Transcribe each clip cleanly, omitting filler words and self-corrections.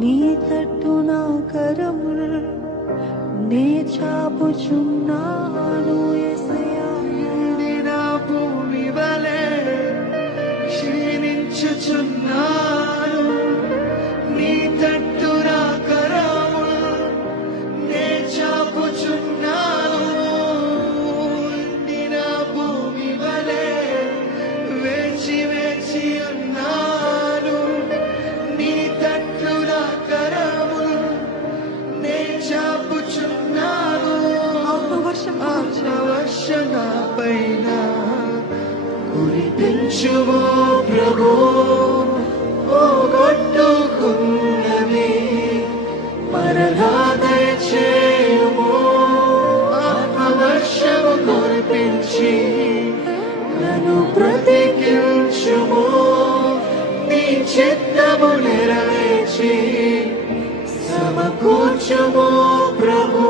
నీ తట్టు నా కరములు నే చాపుచున్నాను యేసయ్యా. ఎండిన భూమి వలె క్షీణించుచున్నాను, నీ తట్టు నా కరములు నే చాపుచున్నాను. ఎండిన భూమి వలె వేచి వేచి ఉన్నాను, నీ తట్టు నా కరములు నే చాపుచున్నాను. ఆత్మవర్షం నా పైన కురిపించుమో ప్రభు, పోగొట్టుకున్నవి మరలా దయచేయుము. ఆత్మవర్షము కురిపించి నన్ను బ్రతికించుము, నీ చిత్తము నెరవేర్చి సమకూర్చుము ప్రభు.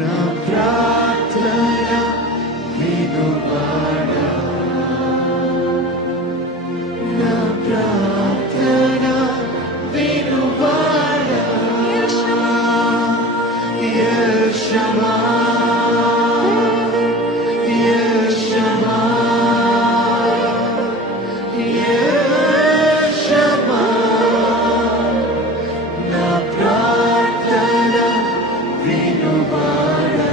నా ప్రార్థన వినువాడా, నా ప్రార్థన వినువాడా. యెషమా యెషమా యెషమా, నా ప్రార్థన వినువాడా,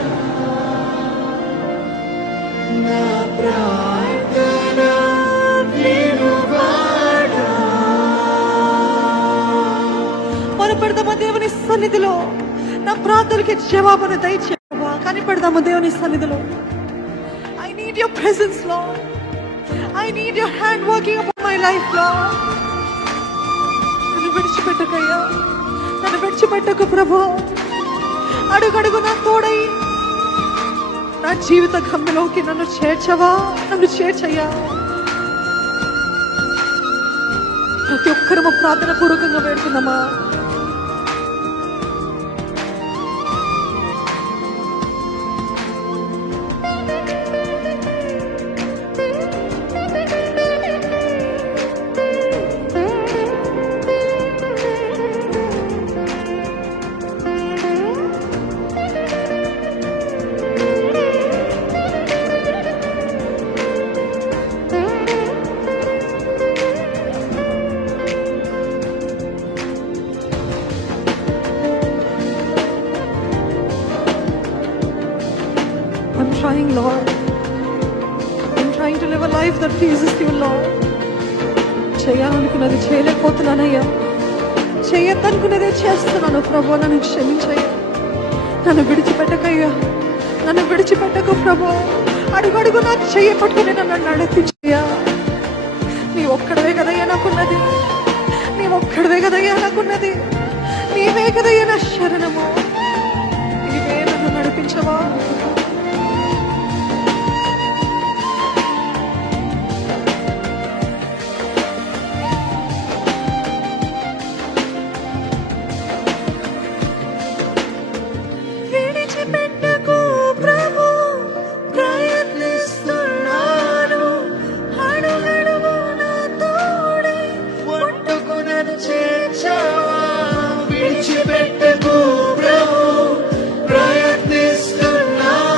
నా ప్రార్థన వినువాడా. మొరపెడదామా దేవుని సన్నిధిలో, నా ప్రార్థనకి జవాబును దయచేయవా. కనిపెడదాము దేవుని సన్నిధిలో. I need your presence lord, I need your hand working upon my life lord. నన్ను విడిచిపెట్టకయ్యా, నన్ను విడిచిపెట్టకు ప్రభు. అడుగడుగు నా తోడై నా జీవిత గమ్యంలోకి నన్ను చేర్చవా, నన్ను చేర్చయ్యా. ప్రతి ఒక్కరము ప్రార్థన పూర్వకంగా వేడుకుందామా. I'm trying, Lord. I'm trying to live a life that pleases you, Lord. చేయాలనుకున్నది చేయలేకపోతున్నానయ్యా, చేయొద్దనుకున్నదే చేస్తున్నాను ప్రభు. నన్ను క్షమించయ్యా, నన్ను విడిచిపెట్టకయ్యా, నన్ను విడిచిపెట్టకు ప్రభు. అడుగడుగు నా చెయ్యి పట్టుకుని నన్ను నడిపించయ్యా. నీ ఒక్కడవే కదయ్యా నాకున్నది, నీ ఒక్కడవే కదయ్యా నాకున్నది, నీవే కదయ్యా నా శరణము. నీవే నన్ను నడిపించవా. విడిచిపెట్టకు ప్రభు, ప్రయత్నిస్తున్నాను. అడుగడుగు నా తోడై పట్టుకునను చేర్చావా. విడిచిపెట్టకు ప్రభు, ప్రయత్నిస్తున్నాను.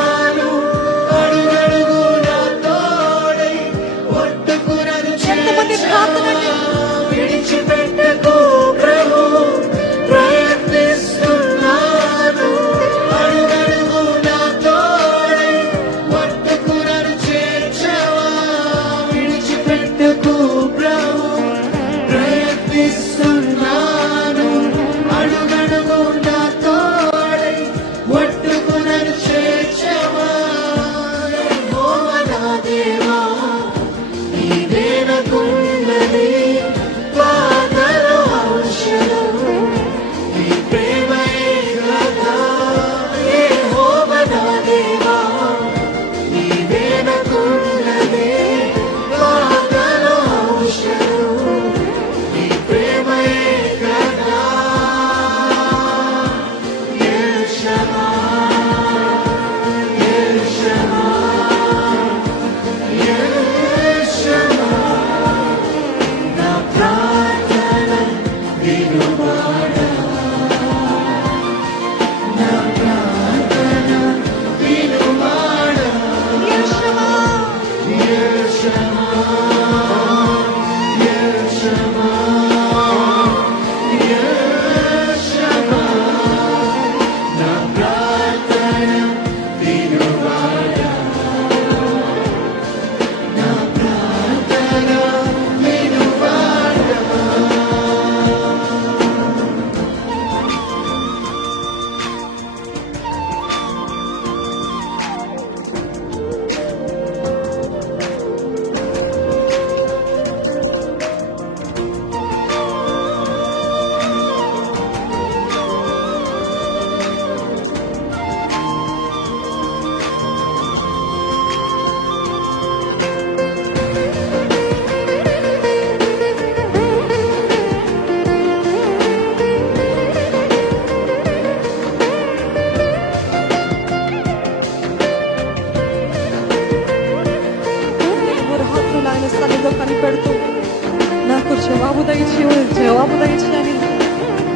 జవాబు దయచేయని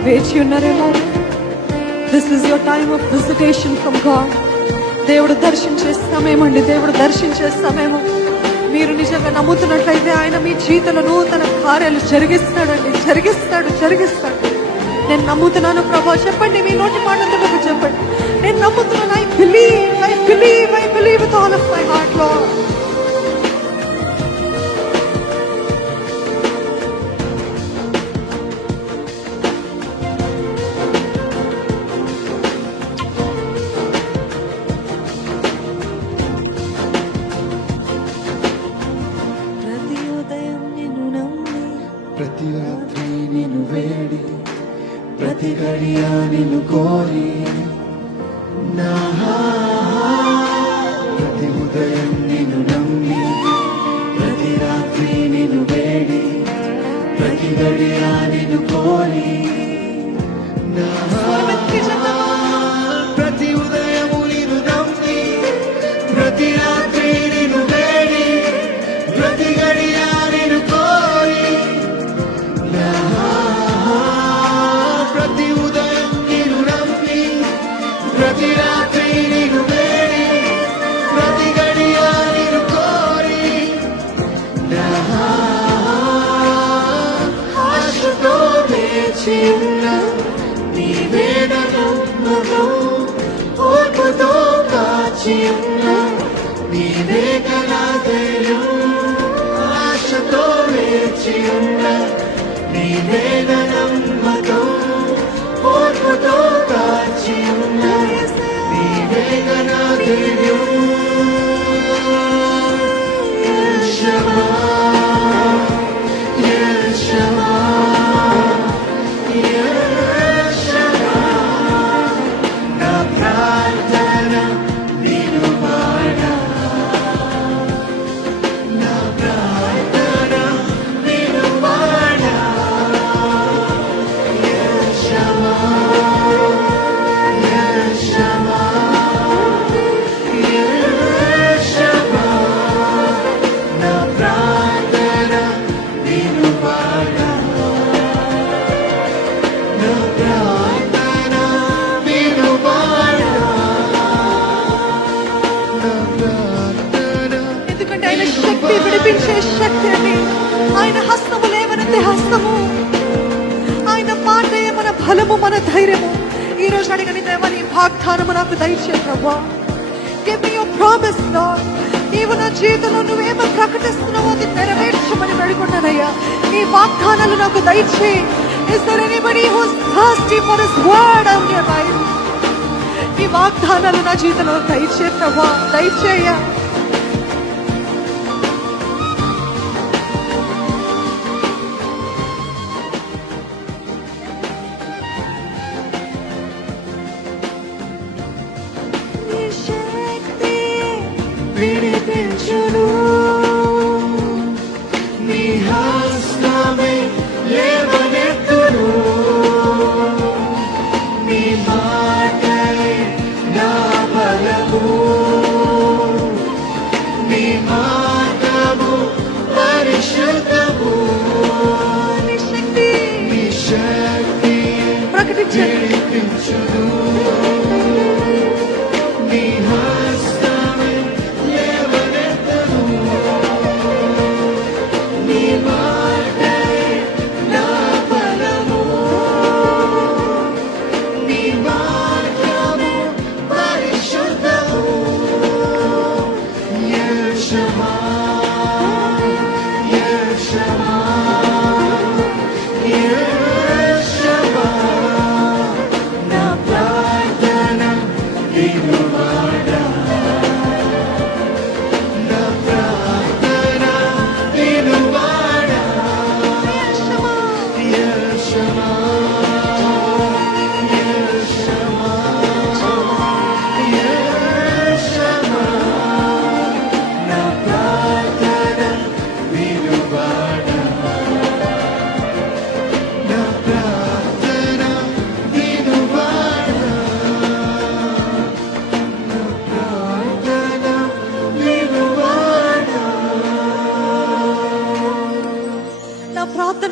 వేచి ఉన్నారేమో. This is your time of visitation from God. దేవుడు దర్శించే సమయం అండి, దేవుడు దర్శించే సమయము. మీరు నిజంగా నమ్ముతున్నట్లయితే ఆయన మీ జీవితంలో నూతన కార్యాలు జరిగిస్తాడండి, జరిగిస్తాడు. నేను నమ్ముతున్నాను ప్రభా చెప్పండి, మీ నోటి మాటతో చెప్పండి. నేను నమ్ముతున్నాను. I believe with all of my heart lord. ప్రతి ఉదయం నిన్ను నమ్మి, ప్రతి రాత్రి నిన్ను వేడి, ప్రతి గడియ నిన్ను కోరి, నా ప్రతి ఉదయం నిన్ను నమ్మి, ప్రతి రాత్రి నిన్ను వేడి, ప్రతి గడియ నిన్ను కోరి, నా ప్రతి ఉదయము నిన్ను నమ్మి, ప్రతి రాత్రి నిన్ను వేడి, ప్రతి గడియ నిన్ను కోరి, నా ప్రతి ఉదయం నిన్ను నమ్మి, ప్రతి రాత్రి నిన్ను వేడి, ప్రతి గడియ నిన్ను కోరి, నా ఆశతో వేచి ఉన్న నీవే నమ్మకం, ఓర్పుతో కాచి ఉన్న నీవే కదా ధైర్యం, ఆశతో వేచి ఉన్న నీవే నమ్మకం, ఓర్పుతో కాచి ఉన్న నీవే కదా ధైర్యం. యెహోవా, యెహోవా, యెహోవా, నా ప్రార్థన వినువాడా, నా ప్రార్థన వినువాడా, యెహోవా, యెహోవా, యెహోవా, నా ప్రార్థన వినువాడా, నా ప్రార్థన వినువాడా, నా ప్రార్థన. ఎందుకంటే ఆయన శక్తి విడిపించే శక్తి అండి. ఆయన హస్తము లేవనెత్తే హస్తము, ఆయన మాటే మన బలము, మన ధైర్యము. ఈ రోజు అడిగని దేవా నీ వాగ్దానము నాకు దయచే ప్రభా. Give me your promise lord. నీవు నా జీవితంలో నువ్వేమో ప్రకటిస్తున్నావో అది నెరవేర్చమని వేడుకుంటానయ్యా. నీ వాగ్దానాలు నాకు దయచే. Is there anybody who is thirsty for his word on your life? నీ వాగ్దానాలు నా జీవితంలో దయచే ప్రభా, దయచేయ్యా. నీ శక్తి విడిపించును, నీ హస్తమే లేవనెత్తును, నీ మాటలే నా బలము, నీ మార్గము పరిశుద్ధము, నీ శక్తి నీ శక్తి ప్రకటించండి. విడిపించును, నీ హస్తమే లేవనెత్తును, నీ మాటలే నా బలము, నీ మార్గము పరిశుద్ధము, యెహోవా, యెహోవా, యెహోవా, నా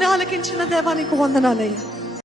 ప్రార్థన ఆలకించిన దేవా నీకు వందనాలయ్యా.